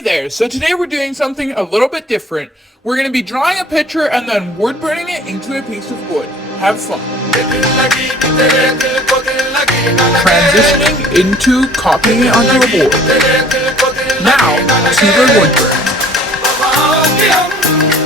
Hey there, so today we're doing something a little bit different. We're going to be drawing a picture and then wood burning it into a piece of wood. Have fun. Transitioning into copying it onto a board. Now, to the wood burn.